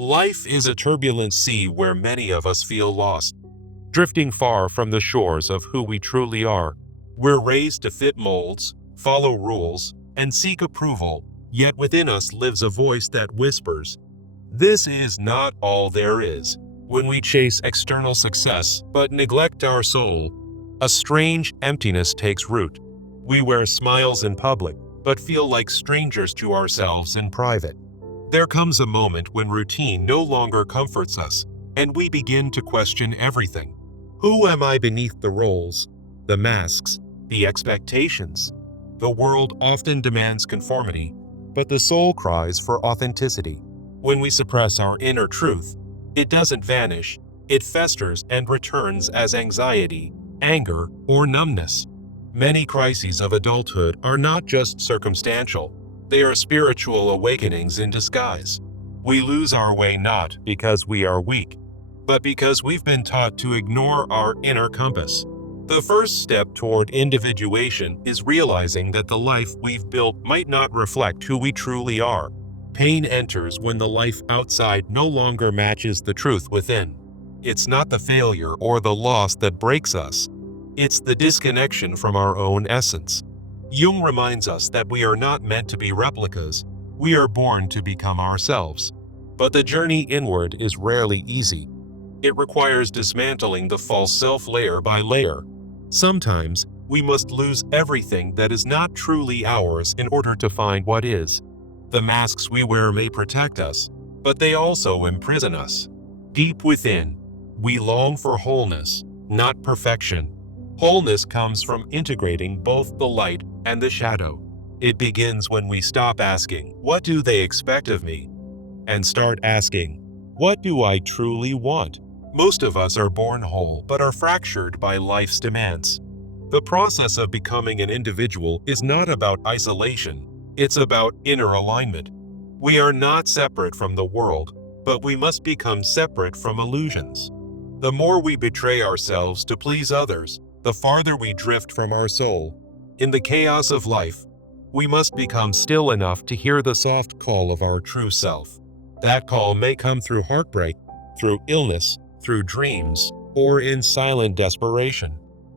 Life is a turbulent sea where many of us feel lost, drifting far from the shores of who we truly are. We're raised to fit molds, follow rules, and seek approval, yet within us lives a voice that whispers, "This is not all there is." When we chase external success but neglect our soul, a strange emptiness takes root. We wear smiles in public, but feel like strangers to ourselves in private. There comes a moment when routine no longer comforts us, and we begin to question everything. Who am I beneath the roles, the masks, the expectations? The world often demands conformity, but the soul cries for authenticity. When we suppress our inner truth, it doesn't vanish, it festers and returns as anxiety, anger, or numbness. Many crises of adulthood are not just circumstantial, they are spiritual awakenings in disguise. We lose our way not because we are weak, but because we've been taught to ignore our inner compass. The first step toward individuation is realizing that the life we've built might not reflect who we truly are. Pain enters when the life outside no longer matches the truth within. It's not the failure or the loss that breaks us. It's the disconnection from our own essence. Jung reminds us that we are not meant to be replicas. We are born to become ourselves. But the journey inward is rarely easy. It requires dismantling the false self layer by layer. Sometimes, we must lose everything that is not truly ours in order to find what is. The masks we wear may protect us, but they also imprison us. Deep within, we long for wholeness, not perfection. Wholeness comes from integrating both the light and the shadow. It begins when we stop asking, "What do they expect of me?" and start asking, "What do I truly want?" Most of us are born whole but are fractured by life's demands. The process of becoming an individual is not about isolation. It's about inner alignment. We are not separate from the world, but we must become separate from illusions. The more we betray ourselves to please others, the farther we drift from our soul. In the chaos of life, we must become still enough to hear the soft call of our true self. That call may come through heartbreak, through illness, through dreams, or in silent desperation.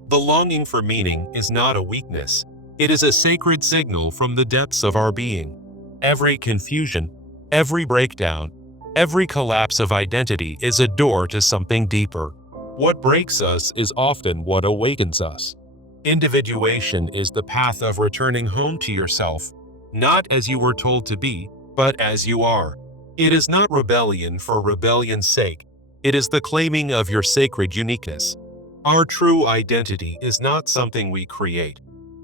The longing for meaning is not a weakness. It is a sacred signal from the depths of our being. Every confusion, every breakdown, every collapse of identity is a door to something deeper. What breaks us is often what awakens us. Individuation is the path of returning home to yourself, not as you were told to be, but as you are. It is not rebellion for rebellion's sake. It is the claiming of your sacred uniqueness. Our true identity is not something we create.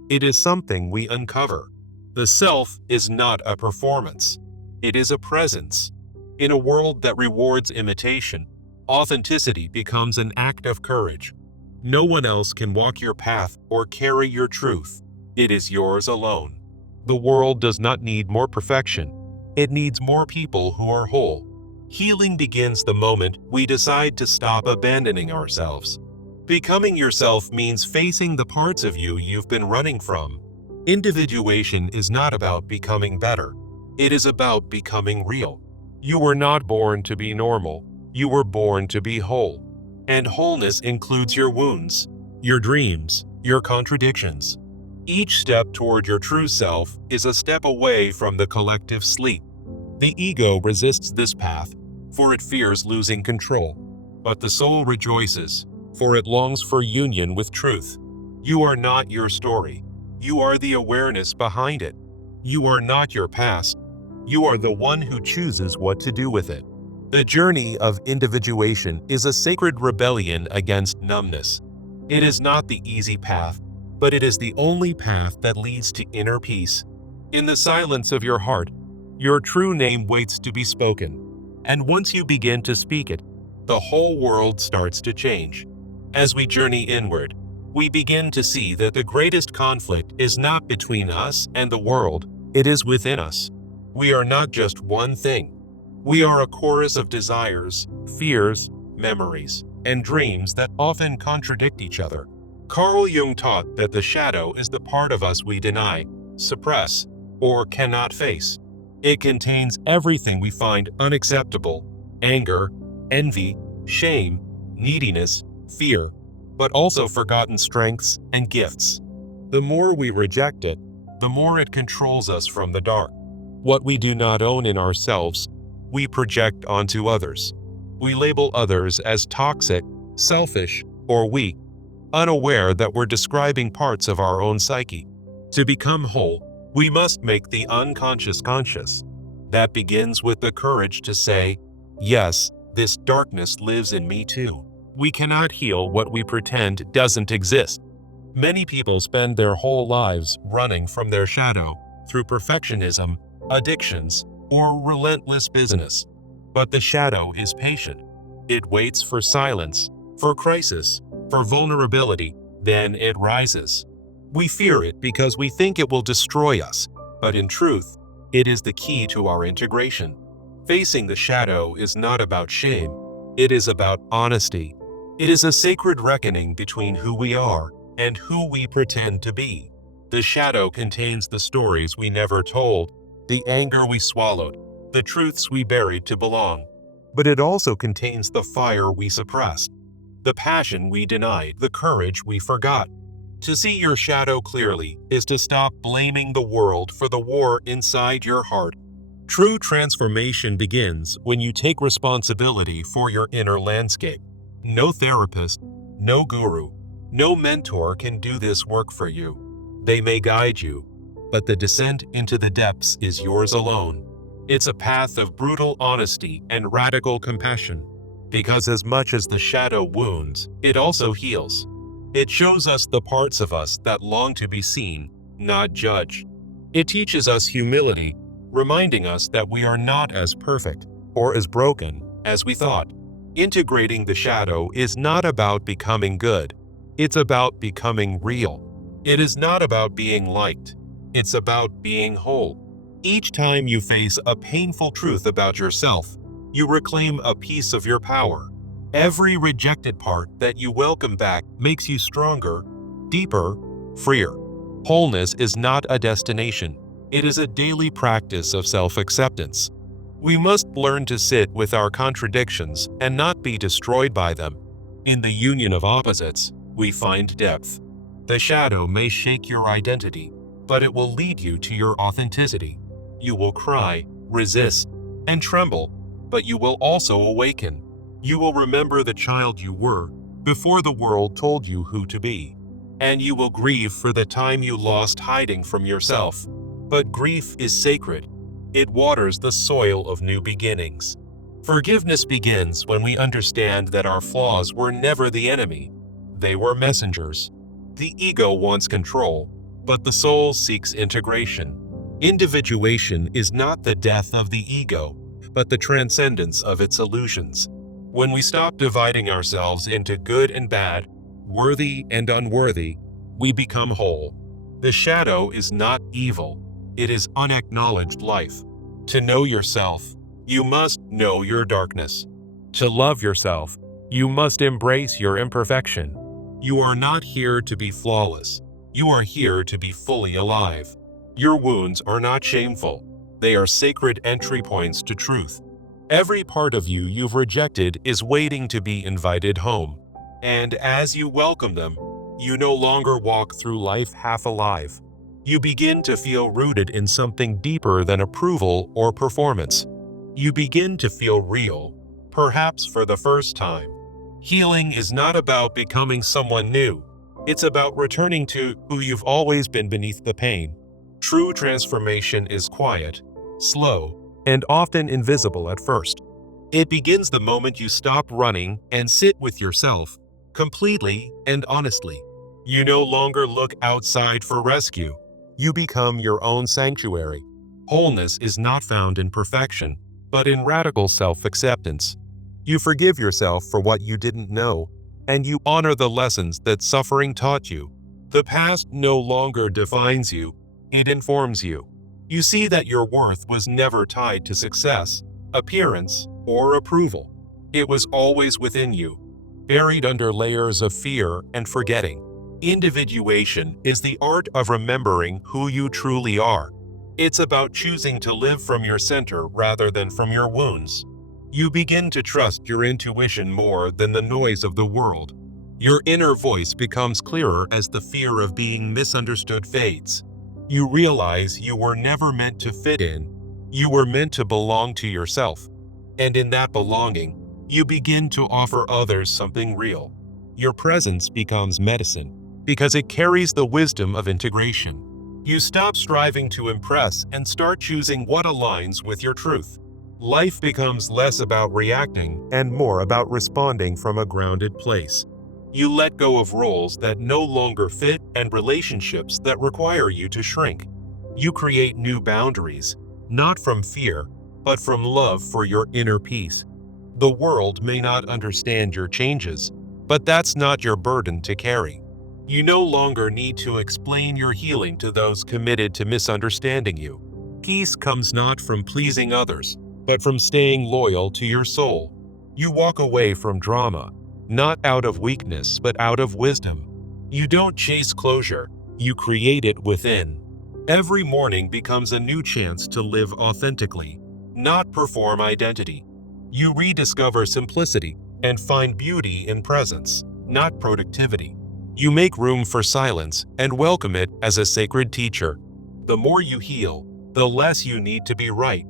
It is something we uncover. The self is not a performance. It is a presence. In a world that rewards imitation, authenticity becomes an act of courage. No one else can walk your path or carry your truth. It is yours alone. The world does not need more perfection. It needs more people who are whole. Healing begins the moment we decide to stop abandoning ourselves. Becoming yourself means facing the parts of you you've been running from. Individuation is not about becoming better. It is about becoming real. You were not born to be normal. You were born to be whole. And wholeness includes your wounds, your dreams, your contradictions. Each step toward your true self is a step away from the collective sleep. The ego resists this path, for it fears losing control. But the soul rejoices, for it longs for union with truth. You are not your story. You are the awareness behind it. You are not your past. You are the one who chooses what to do with it. The journey of individuation is a sacred rebellion against numbness. It is not the easy path, but it is the only path that leads to inner peace. In the silence of your heart, your true name waits to be spoken. And once you begin to speak it, the whole world starts to change. As we journey inward, we begin to see that the greatest conflict is not between us and the world, it is within us. We are not just one thing. We are a chorus of desires, fears, memories, and dreams that often contradict each other. Carl Jung taught that the shadow is the part of us we deny, suppress, or cannot face. It contains everything we find unacceptable, anger, envy, shame, neediness, fear, but also forgotten strengths and gifts. The more we reject it, the more it controls us from the dark. What we do not own in ourselves, we project onto others. We label others as toxic, selfish, or weak, unaware that we're describing parts of our own psyche. To become whole, we must make the unconscious conscious. That begins with the courage to say, yes, this darkness lives in me too. We cannot heal what we pretend doesn't exist. Many people spend their whole lives running from their shadow through perfectionism, addictions, or relentless business. But the shadow is patient. It waits for silence, for crisis, for vulnerability, then it rises. We fear it because we think it will destroy us, but in truth, it is the key to our integration. Facing the shadow is not about shame. It is about honesty. It is a sacred reckoning between who we are and who we pretend to be. The shadow contains the stories we never told, the anger we swallowed, the truths we buried to belong. But it also contains the fire we suppressed, the passion we denied, the courage we forgot. To see your shadow clearly is to stop blaming the world for the war inside your heart. True transformation begins when you take responsibility for your inner landscape. No therapist, no guru, no mentor can do this work for you. They may guide you, but the descent into the depths is yours alone. It's a path of brutal honesty and radical compassion. Because as much as the shadow wounds, it also heals. It shows us the parts of us that long to be seen, not judged. It teaches us humility, reminding us that we are not as perfect or as broken as we thought. Integrating the shadow is not about becoming good. It's about becoming real. It is not about being liked. It's about being whole. Each time you face a painful truth about yourself, you reclaim a piece of your power. Every rejected part that you welcome back makes you stronger, deeper, freer. Wholeness is not a destination. It is a daily practice of self-acceptance. We must learn to sit with our contradictions and not be destroyed by them. In the union of opposites, we find depth. The shadow may shake your identity, but it will lead you to your authenticity. You will cry, resist, and tremble, but you will also awaken. You will remember the child you were before the world told you who to be. And you will grieve for the time you lost hiding from yourself. But grief is sacred. It waters the soil of new beginnings. Forgiveness begins when we understand that our flaws were never the enemy. They were messengers. The ego wants control, but the soul seeks integration. Individuation is not the death of the ego, but the transcendence of its illusions. When we stop dividing ourselves into good and bad, worthy and unworthy, we become whole. The shadow is not evil. It is unacknowledged life. To know yourself, you must know your darkness. To love yourself, you must embrace your imperfection. You are not here to be flawless. You are here to be fully alive. Your wounds are not shameful. They are sacred entry points to truth. Every part of you you've rejected is waiting to be invited home. And as you welcome them, you no longer walk through life half alive. You begin to feel rooted in something deeper than approval or performance. You begin to feel real, perhaps for the first time. Healing is not about becoming someone new. It's about returning to who you've always been beneath the pain. True transformation is quiet, slow, and often invisible at first. It begins the moment you stop running and sit with yourself, completely and honestly. You no longer look outside for rescue. You become your own sanctuary. Wholeness is not found in perfection, but in radical self-acceptance. You forgive yourself for what you didn't know, and you honor the lessons that suffering taught you. The past no longer defines you, it informs you. You see that your worth was never tied to success, appearance, or approval. It was always within you, buried under layers of fear and forgetting. Individuation is the art of remembering who you truly are. It's about choosing to live from your center rather than from your wounds. You begin to trust your intuition more than the noise of the world. Your inner voice becomes clearer as the fear of being misunderstood fades. You realize you were never meant to fit in. You were meant to belong to yourself. And in that belonging, you begin to offer others something real. Your presence becomes medicine because it carries the wisdom of integration. You stop striving to impress and start choosing what aligns with your truth. Life becomes less about reacting and more about responding from a grounded place. You let go of roles that no longer fit and relationships that require you to shrink. You create new boundaries, not from fear, but from love for your inner peace. The world may not understand your changes, but that's not your burden to carry. You no longer need to explain your healing to those committed to misunderstanding you. Peace comes not from pleasing others, but from staying loyal to your soul. You walk away from drama, not out of weakness but out of wisdom. You don't chase closure, you create it within. Every morning becomes a new chance to live authentically, not perform identity. You rediscover simplicity and find beauty in presence, not productivity. You make room for silence and welcome it as a sacred teacher. The more you heal, the less you need to be right,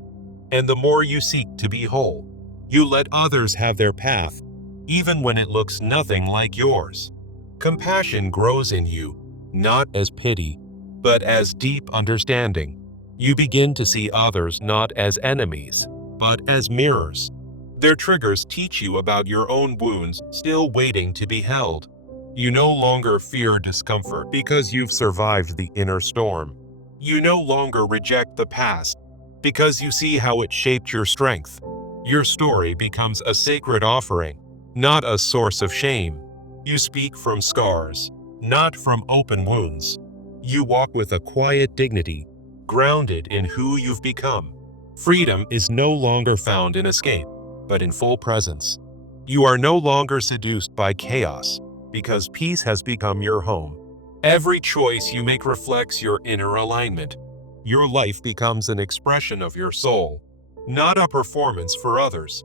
and the more you seek to be whole. You let others have their path, even when it looks nothing like yours. Compassion grows in you, not as pity, but as deep understanding. You begin to see others not as enemies, but as mirrors. Their triggers teach you about your own wounds still waiting to be held. You no longer fear discomfort because you've survived the inner storm. You no longer reject the past because you see how it shaped your strength. Your story becomes a sacred offering, not a source of shame. You speak from scars, not from open wounds. You walk with a quiet dignity, grounded in who you've become. Freedom is no longer found in escape, but in full presence. You are no longer seduced by chaos, because peace has become your home. Every choice you make reflects your inner alignment. Your life becomes an expression of your soul, not a performance for others.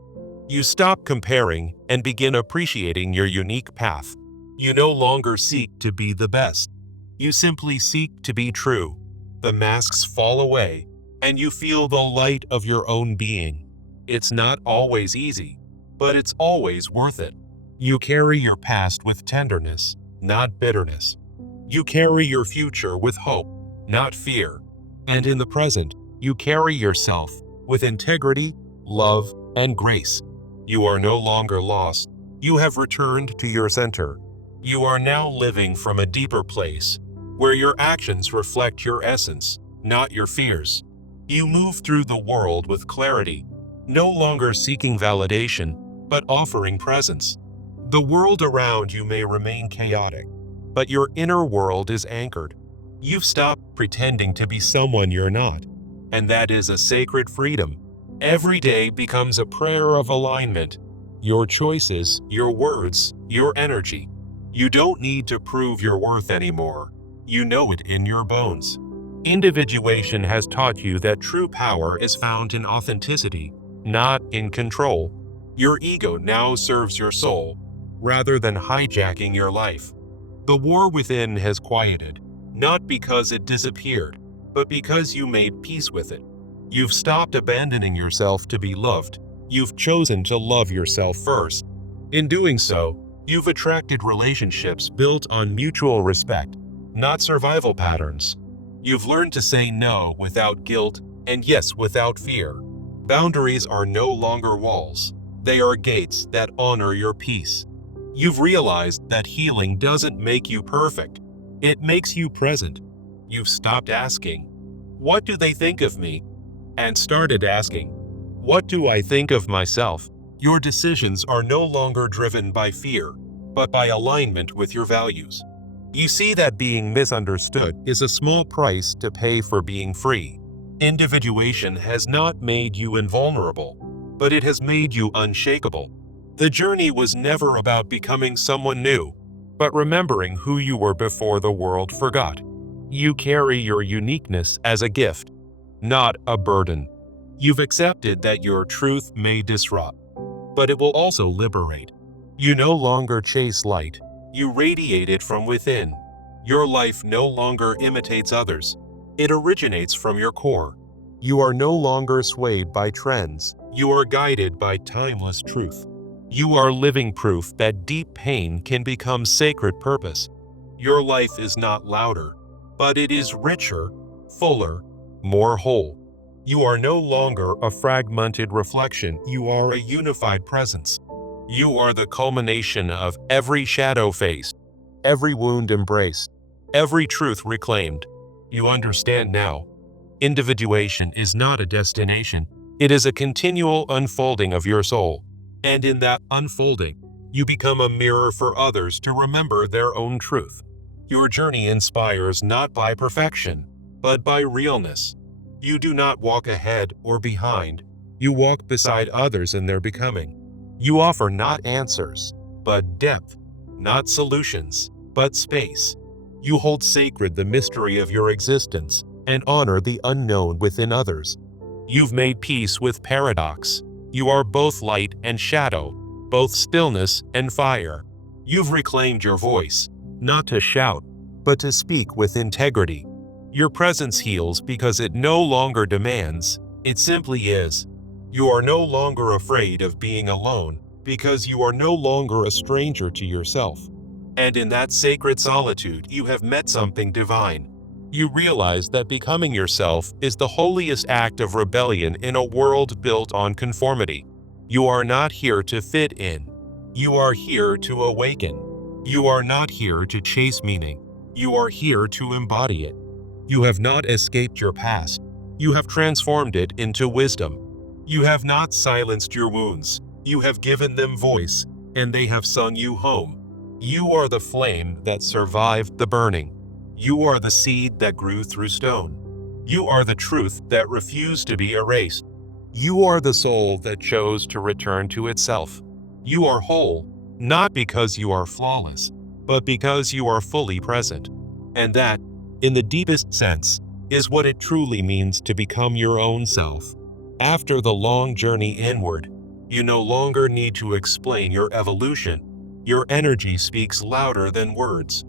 You stop comparing and begin appreciating your unique path. You no longer seek to be the best. You simply seek to be true. The masks fall away, and you feel the light of your own being. It's not always easy, but it's always worth it. You carry your past with tenderness, not bitterness. You carry your future with hope, not fear. And in the present, you carry yourself with integrity, love, and grace. You are no longer lost. You have returned to your center. You are now living from a deeper place, where your actions reflect your essence, not your fears. You move through the world with clarity, no longer seeking validation, but offering presence. The world around you may remain chaotic, but your inner world is anchored. You've stopped pretending to be someone you're not, and that is a sacred freedom. Every day becomes a prayer of alignment. Your choices, your words, your energy. You don't need to prove your worth anymore. You know it in your bones. Individuation has taught you that true power is found in authenticity, not in control. Your ego now serves your soul, rather than hijacking your life. The war within has quieted, not because it disappeared, but because you made peace with it. You've stopped abandoning yourself to be loved. You've chosen to love yourself first. In doing so, you've attracted relationships built on mutual respect, not survival patterns. You've learned to say no without guilt and yes without fear. Boundaries are no longer walls. They are gates that honor your peace. You've realized that healing doesn't make you perfect. It makes you present. You've stopped asking, "What do they think of me?" and started asking, "What do I think of myself?" Your decisions are no longer driven by fear, but by alignment with your values. You see that being misunderstood is a small price to pay for being free. Individuation has not made you invulnerable, but it has made you unshakable. The journey was never about becoming someone new, but remembering who you were before the world forgot. You carry your uniqueness as a gift, not a burden. You've accepted that your truth may disrupt, but it will also liberate. You no longer chase light. You radiate it from within. Your life no longer imitates others. It originates from your core. You are no longer swayed by trends. You are guided by timeless truth. You are living proof that deep pain can become sacred purpose. Your life is not louder, but it is richer, fuller, more whole. You are no longer a fragmented reflection. You are a unified presence. You are the culmination of every shadow faced, every wound embraced, every truth reclaimed. You understand now. Individuation is not a destination. It is a continual unfolding of your soul. And in that unfolding, you become a mirror for others to remember their own truth. Your journey inspires not by perfection, but by realness. You do not walk ahead or behind. You walk beside others in their becoming. You offer not answers, but depth, not solutions, but space. You hold sacred the mystery of your existence and honor the unknown within others. You've made peace with paradox. You are both light and shadow, both stillness and fire. You've reclaimed your voice, not to shout, but to speak with integrity. Your presence heals because it no longer demands, it simply is. You are no longer afraid of being alone because you are no longer a stranger to yourself. And in that sacred solitude, you have met something divine. You realize that becoming yourself is the holiest act of rebellion in a world built on conformity. You are not here to fit in. You are here to awaken. You are not here to chase meaning. You are here to embody it. You have not escaped your past. You have transformed it into wisdom. You have not silenced your wounds. You have given them voice, and they have sung you home. You are the flame that survived the burning. You are the seed that grew through stone. You are the truth that refused to be erased. You are the soul that chose to return to itself. You are whole, not because you are flawless, but because you are fully present. And that, in the deepest sense, is what it truly means to become your own self. After the long journey inward, you no longer need to explain your evolution. Your energy speaks louder than words.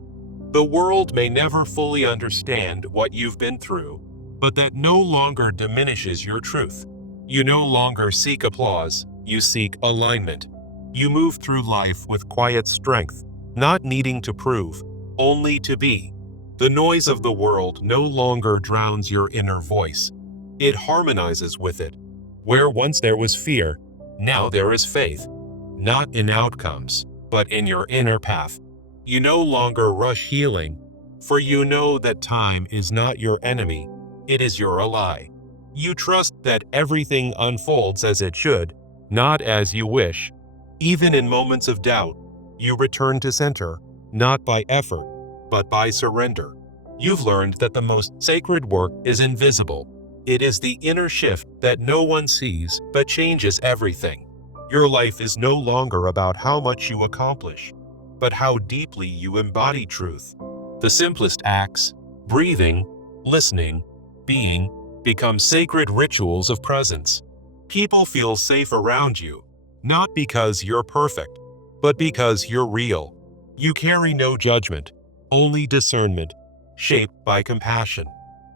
The world may never fully understand what you've been through, but that no longer diminishes your truth. You no longer seek applause, you seek alignment. You move through life with quiet strength, not needing to prove, only to be. The noise of the world no longer drowns your inner voice. It harmonizes with it. Where once there was fear, now there is faith. Not in outcomes, but in your inner path. You no longer rush healing, for you know that time is not your enemy, it is your ally. You trust that everything unfolds as it should, not as you wish. Even in moments of doubt, you return to center, not by effort, but by surrender. You've learned that the most sacred work is invisible. It is the inner shift that no one sees but changes everything. Your life is no longer about how much you accomplish, but how deeply you embody truth. The simplest acts, breathing, listening, being, become sacred rituals of presence. People feel safe around you, not because you're perfect, but because you're real. You carry no judgment, only discernment, shaped by compassion.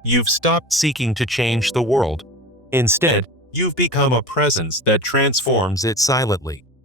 You've stopped seeking to change the world. Instead, you've become a presence that transforms it silently.